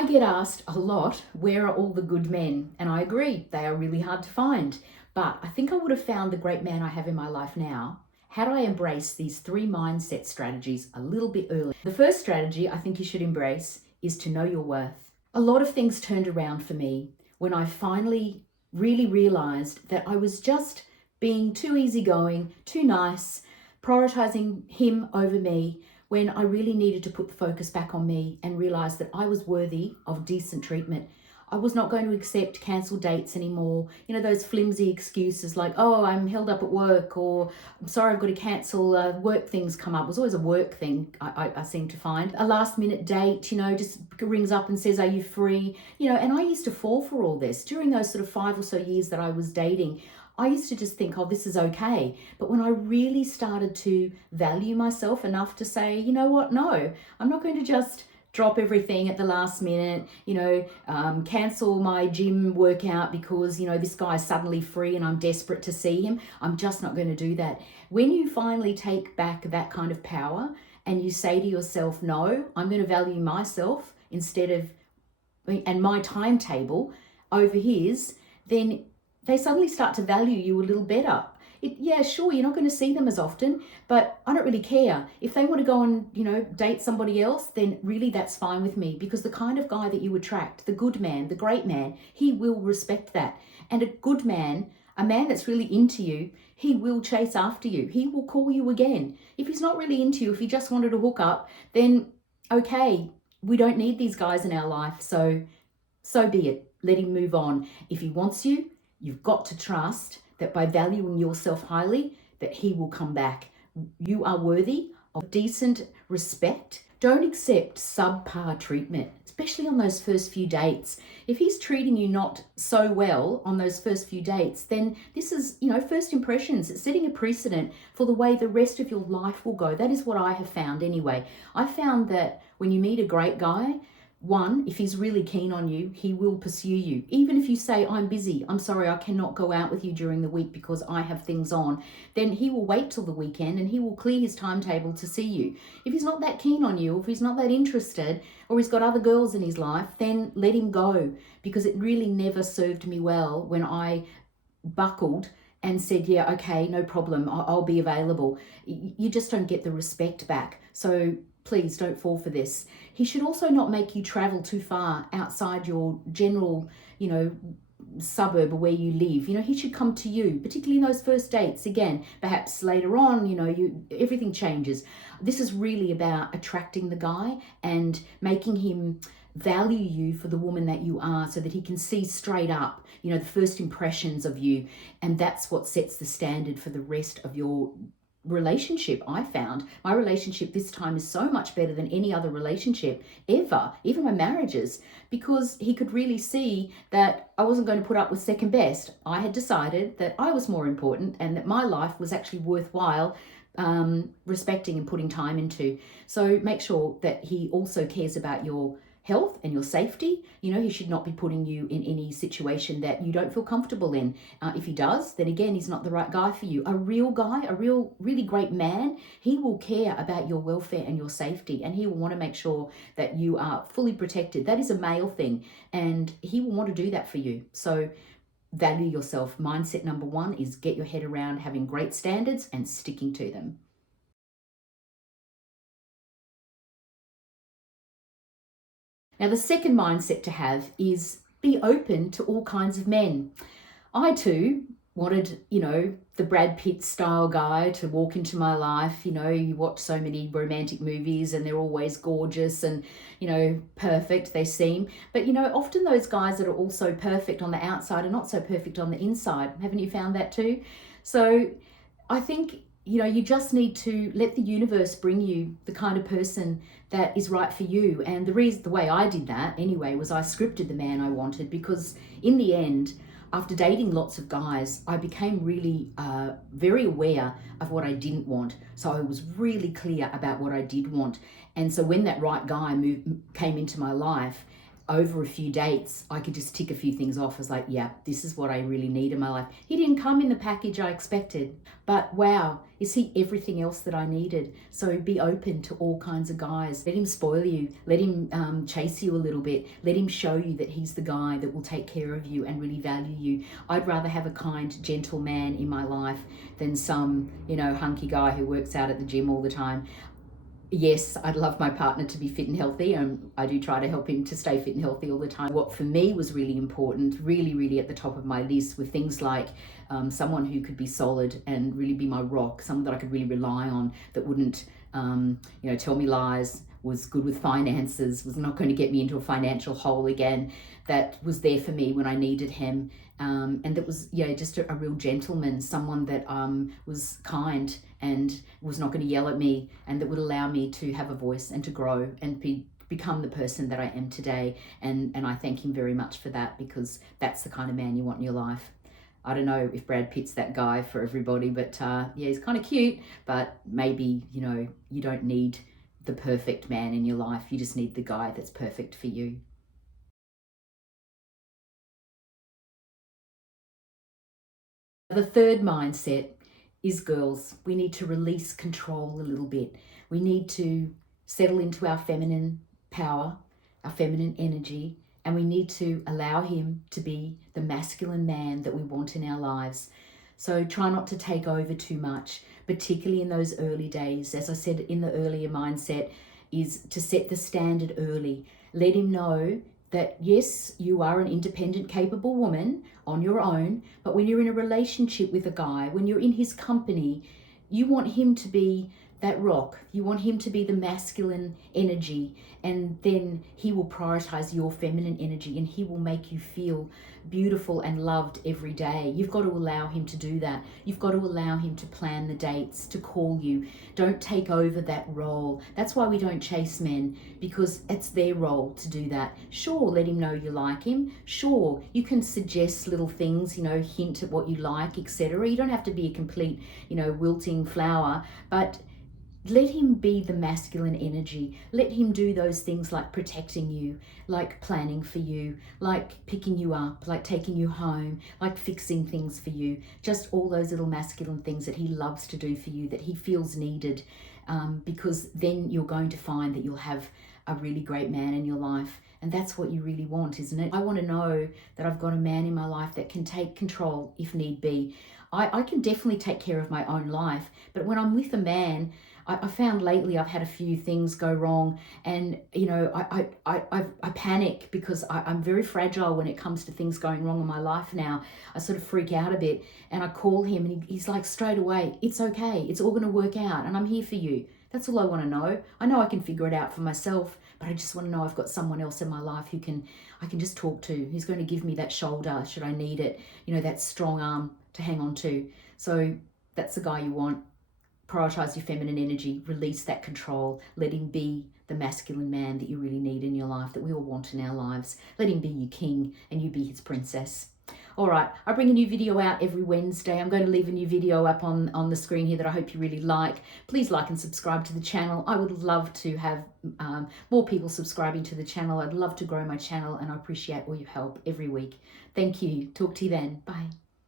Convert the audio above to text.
I get asked a lot, where are all the good men? And I agree, they are really hard to find. But I think I would have found the great man I have in my life now had I embraced these 3 mindset strategies a little bit earlier. The first strategy I think you should embrace is to know your worth. A lot of things turned around for me when I finally really realized that I was just being too easygoing, too nice, prioritizing him over me, when I really needed to put the focus back on me and realize that I was worthy of decent treatment. I was not going to accept cancelled dates anymore. You know, those flimsy excuses like, oh, I'm held up at work, or I'm sorry, I've got to cancel, work things come up. It was always a work thing, I seem to find. A last minute date, you know, just rings up and says, are you free? You know, and I used to fall for all this. During those sort of 5 or so years that I was dating, I used to just think, oh, this is okay. But when I really started to value myself enough to say, you know what, no, I'm not going to just drop everything at the last minute, you know, cancel my gym workout because, you know, this guy is suddenly free and I'm desperate to see him. I'm just not going to do that. When you finally take back that kind of power and you say to yourself, no, I'm going to value myself instead of, and my timetable over his, then they suddenly start to value you a little better. Yeah, sure, you're not going to see them as often, but I don't really care. If they want to go and, you know, date somebody else, then really that's fine with me, because the kind of guy that you attract, the good man, the great man, he will respect that. And a good man, a man that's really into you, he will chase after you. He will call you again. If he's not really into you, if he just wanted to hook up, then okay, we don't need these guys in our life. So be it. Let him move on. If he wants you, you've got to trust that by valuing yourself highly, that he will come back. You are worthy of decent respect. Don't accept subpar treatment, especially on those first few dates. If he's treating you not so well on those first few dates, then this is, you know, first impressions. It's setting a precedent for the way the rest of your life will go. That is what I have found anyway. I found that when you meet a great guy, one, if he's really keen on you, he will pursue you. Even if you say, I'm busy, I'm sorry, I cannot go out with you during the week because I have things on, then he will wait till the weekend and he will clear his timetable to see you. If he's not that keen on you, if he's not that interested, or he's got other girls in his life, then let him go, because it really never served me well when I buckled and said, yeah, okay, no problem, I'll be available. You just don't get the respect back. So please don't fall for this. He should also not make you travel too far outside your general, you know, suburb or where you live. You know, he should come to you, particularly in those first dates. Again, perhaps later on, you know, everything changes. This is really about attracting the guy and making him value you for the woman that you are, so that he can see straight up, you know, the first impressions of you. And that's what sets the standard for the rest of your relationship. I found my relationship this time is so much better than any other relationship ever, even my marriages, because he could really see that I wasn't going to put up with second best. I had decided that I was more important and that my life was actually worthwhile respecting and putting time into. So make sure that he also cares about your health and your safety. You know, he should not be putting you in any situation that you don't feel comfortable in. If he does, then again, he's not the right guy for you. A real guy, a really great man, he will care about your welfare and your safety, and he will want to make sure that you are fully protected. That is a male thing, and he will want to do that for you. So value yourself. Mindset number 1 is get your head around having great standards and sticking to them. Now, the second mindset to have is be open to all kinds of men. I too wanted, you know, the Brad Pitt style guy to walk into my life. You know, you watch so many romantic movies and they're always gorgeous and, you know, perfect, they seem. But, you know, often those guys that are also perfect on the outside are not so perfect on the inside. Haven't you found that too? So I think, you know, you just need to let the universe bring you the kind of person that is right for you. And the way I did that anyway was I scripted the man I wanted, because in the end, after dating lots of guys, I became really very aware of what I didn't want. So I was really clear about what I did want. And so when that right guy came into my life, over a few dates, I could just tick a few things off as like, yeah, this is what I really need in my life. He didn't come in the package I expected, but wow, is he everything else that I needed? So be open to all kinds of guys. Let him spoil you. Let him chase you a little bit. Let him show you that he's the guy that will take care of you and really value you. I'd rather have a kind, gentle man in my life than some, hunky guy who works out at the gym all the time. Yes, I'd love my partner to be fit and healthy, and I do try to help him to stay fit and healthy all the time. What for me was really important, really, really at the top of my list, were things like someone who could be solid and really be my rock, someone that I could really rely on, that wouldn't, tell me lies, was good with finances, was not going to get me into a financial hole again, that was there for me when I needed him, and that was, just a real gentleman, someone that was kind and was not going to yell at me, and that would allow me to have a voice and to grow and become the person that I am today. And I thank him very much for that, because that's the kind of man you want in your life. I don't know if Brad Pitt's that guy for everybody, but he's kind of cute, but maybe, you don't need the perfect man in your life. You just need the guy that's perfect for you. The third mindset is, girls, we need to release control a little bit. We need to settle into our feminine power, our feminine energy, and we need to allow him to be the masculine man that we want in our lives. So try not to take over too much, particularly in those early days. As I said in the earlier mindset, is to set the standard early. Let him know that yes, you are an independent, capable woman on your own, but when you're in a relationship with a guy, when you're in his company, you want him to be that rock. You want him to be the masculine energy, and then he will prioritize your feminine energy, and he will make you feel beautiful and loved every day. You've got to allow him to do that. You've got to allow him to plan the dates, to call you. Don't take over that role. That's why we don't chase men, because it's their role to do that. Sure, let him know you like him. Sure, you can suggest little things, hint at what you like, etc. You don't have to be a complete, wilting flower, but let him be the masculine energy. Let him do those things like protecting you, like planning for you, like picking you up, like taking you home, like fixing things for you. Just all those little masculine things that he loves to do for you, that he feels needed, because then you're going to find that you'll have a really great man in your life. And that's what you really want, isn't it? I want to know that I've got a man in my life that can take control if need be. I can definitely take care of my own life, but when I'm with a man, I found lately I've had a few things go wrong, and I panic because I'm very fragile when it comes to things going wrong in my life now. I sort of freak out a bit, and I call him, and he's like straight away, it's okay, it's all going to work out, and I'm here for you. That's all I want to know. I know I can figure it out for myself, but I just want to know I've got someone else in my life who I can just talk to, who's going to give me that shoulder should I need it, that strong arm to hang on to. So that's the guy you want. Prioritize your feminine energy, release that control, let him be the masculine man that you really need in your life, that we all want in our lives. Let him be your king and you be his princess. All right, I bring a new video out every Wednesday. I'm going to leave a new video up on the screen here that I hope you really like. Please like and subscribe to the channel. I would love to have more people subscribing to the channel. I'd love to grow my channel, and I appreciate all your help every week. Thank you. Talk to you then. Bye.